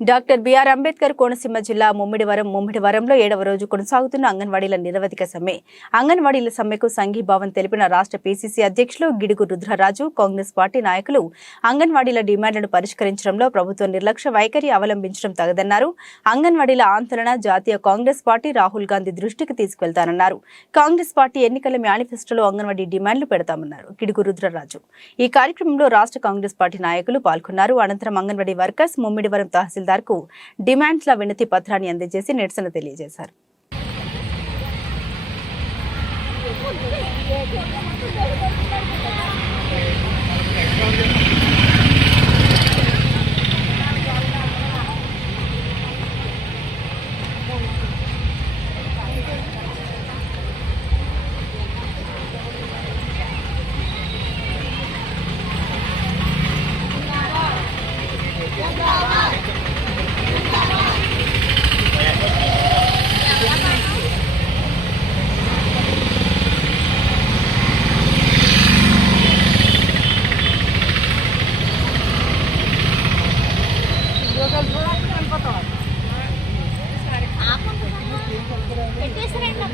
Doctor BR Ambedkar Konaseema జిల్లా ముమ్మిడివరం ముమ్మిడివరంలో ఏడవ రోజు కొనసాగుతున్న అంగన్వాడీల నిరవధిక సమ్మె. అంగన్వాడీల సమ్మెకు సంఘీభావం తెలిపిన రాష్ట్ర పీసీసీ అధ్యక్షులు గిడుగు రుద్రరాజు కాంగ్రెస్ పార్టీ నాయకులు అంగన్వాడీల డిమాండ్లను పరిష్కరించడంలో ప్రభుత్వం నిర్లక్ష్య వైఖరి అవలంబించడం తగదన్నారు. అంగన్వాడీల ఆందోళన జాతీయ కాంగ్రెస్ పార్టీ రాహుల్ గాంధీ దృష్టికి తీసుకెళ్తానన్నారు. కాంగ్రెస్ పార్టీ ఎన్నికల మేనిఫెస్టోలో అంగన్వాడీ డిమాండ్లు పెడతామన్నారు గిడుగు రుద్రరాజు. ఈ కార్యక్రమంలో రాష్ట్ర కాంగ్రెస్ పార్టీ నాయకులు పాల్గొన్నారు. అనంతరం అంగన్వాడీ వర్కర్స్ ముమ్మిడివరం తహసీల్దార్కు డిమాండ్ల వినతి పత్రాన్ని అందజేసి నిరసన తెలియజేశారు Thank you. పెట్టేసారండి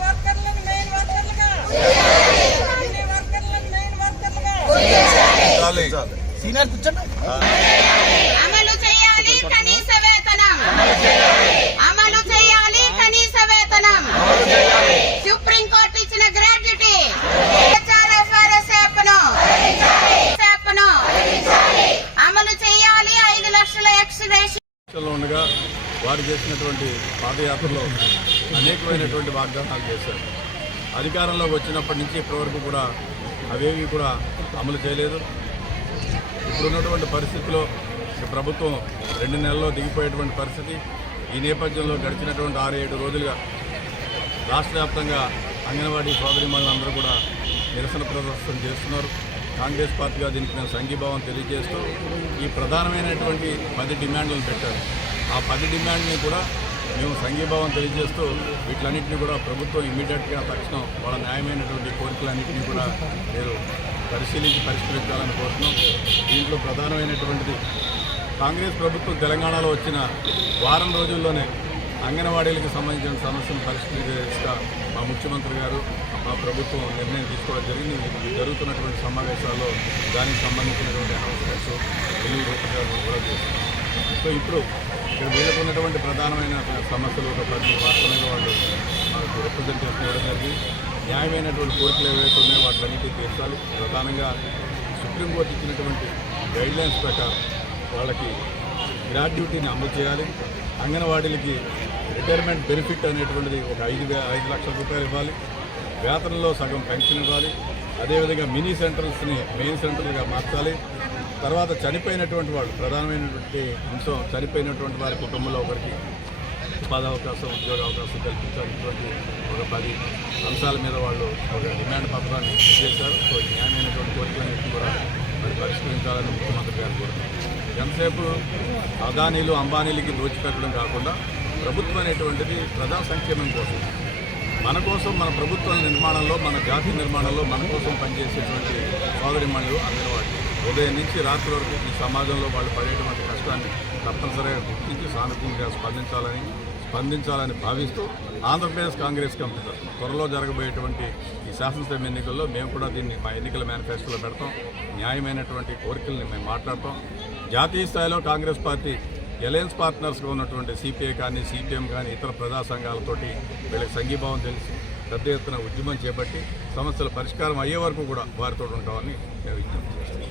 వర్కర్లను మెయిన్ వర్కర్లుగా. చాలు. సీనియర్ కూర్చోండి అమలు చేయాలి కనీస వేతనం అమలు చేయాలి కనీస వేతనం సుప్రీంకోర్టు ఇచ్చిన గ్రాడ్యుటీ సేపను అమలు చేయాలి ఐదు లక్షల ఎక్స్రేషన్ రాష్ట్రంలో ఉండగా వారు చేసినటువంటి పాదయాత్రలో అనేకమైనటువంటి వాగ్దానాలు చేశారు. అధికారంలో వచ్చినప్పటి నుంచి ఇప్పటివరకు కూడా అవేవి కూడా అమలు చేయలేదు. ఇప్పుడున్నటువంటి పరిస్థితిలో ప్రభుత్వం రెండు నెలల్లో దిగిపోయేటువంటి పరిస్థితి. ఈ నేపథ్యంలో గడిచినటువంటి ఆరు ఏడు రోజులుగా రాష్ట్ర వ్యాప్తంగా అంగన్వాడీ సోదరిమణులందరూ కూడా నిరసన ప్రదర్శన చేస్తున్నారు. కాంగ్రెస్ పార్టీగా దీనికి మేము సంఘీభావం తెలియజేస్తూ ఈ ప్రధానమైనటువంటి పది డిమాండ్లను పెట్టారు. ఆ పది డిమాండ్ని కూడా మేము సంఘీభావం తెలియజేస్తూ వీటిలన్నింటినీ కూడా ప్రభుత్వం ఇమీడియట్గా తక్షణం వాళ్ళ న్యాయమైనటువంటి కోరికలన్నింటినీ కూడా మీరు పరిశీలించి పరిష్కరించాలని కోరుతున్నాం. దీంట్లో ప్రధానమైనటువంటిది కాంగ్రెస్ ప్రభుత్వం తెలంగాణలో వచ్చిన వారం రోజుల్లోనే అంగన్వాడీలకు సంబంధించిన సమస్యను పరిష్కరించేదిగా మా ముఖ్యమంత్రి గారు మా ప్రభుత్వం నిర్ణయం తీసుకోవడం జరిగింది. జరుగుతున్నటువంటి సమావేశాల్లో దానికి సంబంధించినటువంటి అనౌన్స్మెంట్స్ ఢిల్లీ కూడా చేస్తున్నాం సో ఇప్పుడు ఇక్కడ వీళ్ళకు ఉన్నటువంటి ప్రధానమైన సమస్యలు ఒక ప్రతి వాస్తవంగా వాళ్ళు మాకు రిప్రజెంట్ చేసుకోవడం జరిగింది. న్యాయమైనటువంటి కోరికలు ఏవైతే ఉన్నాయో వాటిలన్నింటినీ తీర్చాలి. ప్రధానంగా సుప్రీంకోర్టు ఇచ్చినటువంటి గైడ్లైన్స్ ప్రకారం వాళ్ళకి గ్రాడ్యుటీని అమలు చేయాలి. అంగన్వాడీలకి రిటైర్మెంట్ బెనిఫిట్ అనేటువంటిది ఒక ఐదు ఐదు లక్షల రూపాయలు ఇవ్వాలి. వేతనంలో సగం పెన్షన్ ఇవ్వాలి. అదేవిధంగా మినీ సెంటర్స్ని మెయిన్ సెంటర్లుగా మార్చాలి. తర్వాత చనిపోయినటువంటి వాళ్ళు ప్రధానమైనటువంటి అంశం చనిపోయినటువంటి వారి కుటుంబంలో ఒకరికి ఉపాధి అవకాశం ఉద్యోగ అవకాశం కల్పించాలనేటువంటి ఒక పది అంశాల మీద వాళ్ళు ఒక డిమాండ్ పత్రాన్ని చేశారు. సో ఈ న్యాయ పరిష్కరించాలని ముఖ్యమంత్రి గారు కోరుతున్నారు. ఎంతసేపు అదానీలు అంబానీలకి దోచిపెట్టడం కాకుండా ప్రభుత్వం అనేటువంటిది ప్రజా సంక్షేమం కోసం మన కోసం మన ప్రభుత్వ నిర్మాణంలో మన జాతి నిర్మాణంలో మన కోసం పనిచేసేటువంటి సోదరి మనులు అంగన్వాడీ ఉదయం నుంచి రాత్రి వరకు ఈ సమాజంలో వాళ్ళు పడేటువంటి కష్టాన్ని తప్పనిసరిగా గుర్తించి సానుకూలంగా స్పందించాలని స్పందించాలని భావిస్తూ ఆంధ్రప్రదేశ్ కాంగ్రెస్ కమిటీ తరఫున త్వరలో జరగబోయేటువంటి ఈ శాసనసభ ఎన్నికల్లో మేము కూడా దీన్ని మా ఎన్నికల మేనిఫెస్టోలో పెడతాం. న్యాయమైనటువంటి కోరికల్ని మేము మాట్లాడతాం. జాతీయ స్థాయిలో కాంగ్రెస్ పార్టీ ఎలయన్స్ పార్ట్నర్స్గా ఉన్నటువంటి సిపిఐ కానీ సిపిఎం కానీ ఇతర ప్రజా సంఘాలతోటి వీళ్ళకి సంఘీభావం తెలిసి పెద్ద ఎత్తున ఉద్యమం చేపట్టి సమస్యల పరిష్కారం అయ్యే వరకు కూడా వారితో ఉంటామని మేము విజ్ఞప్తి చేస్తాను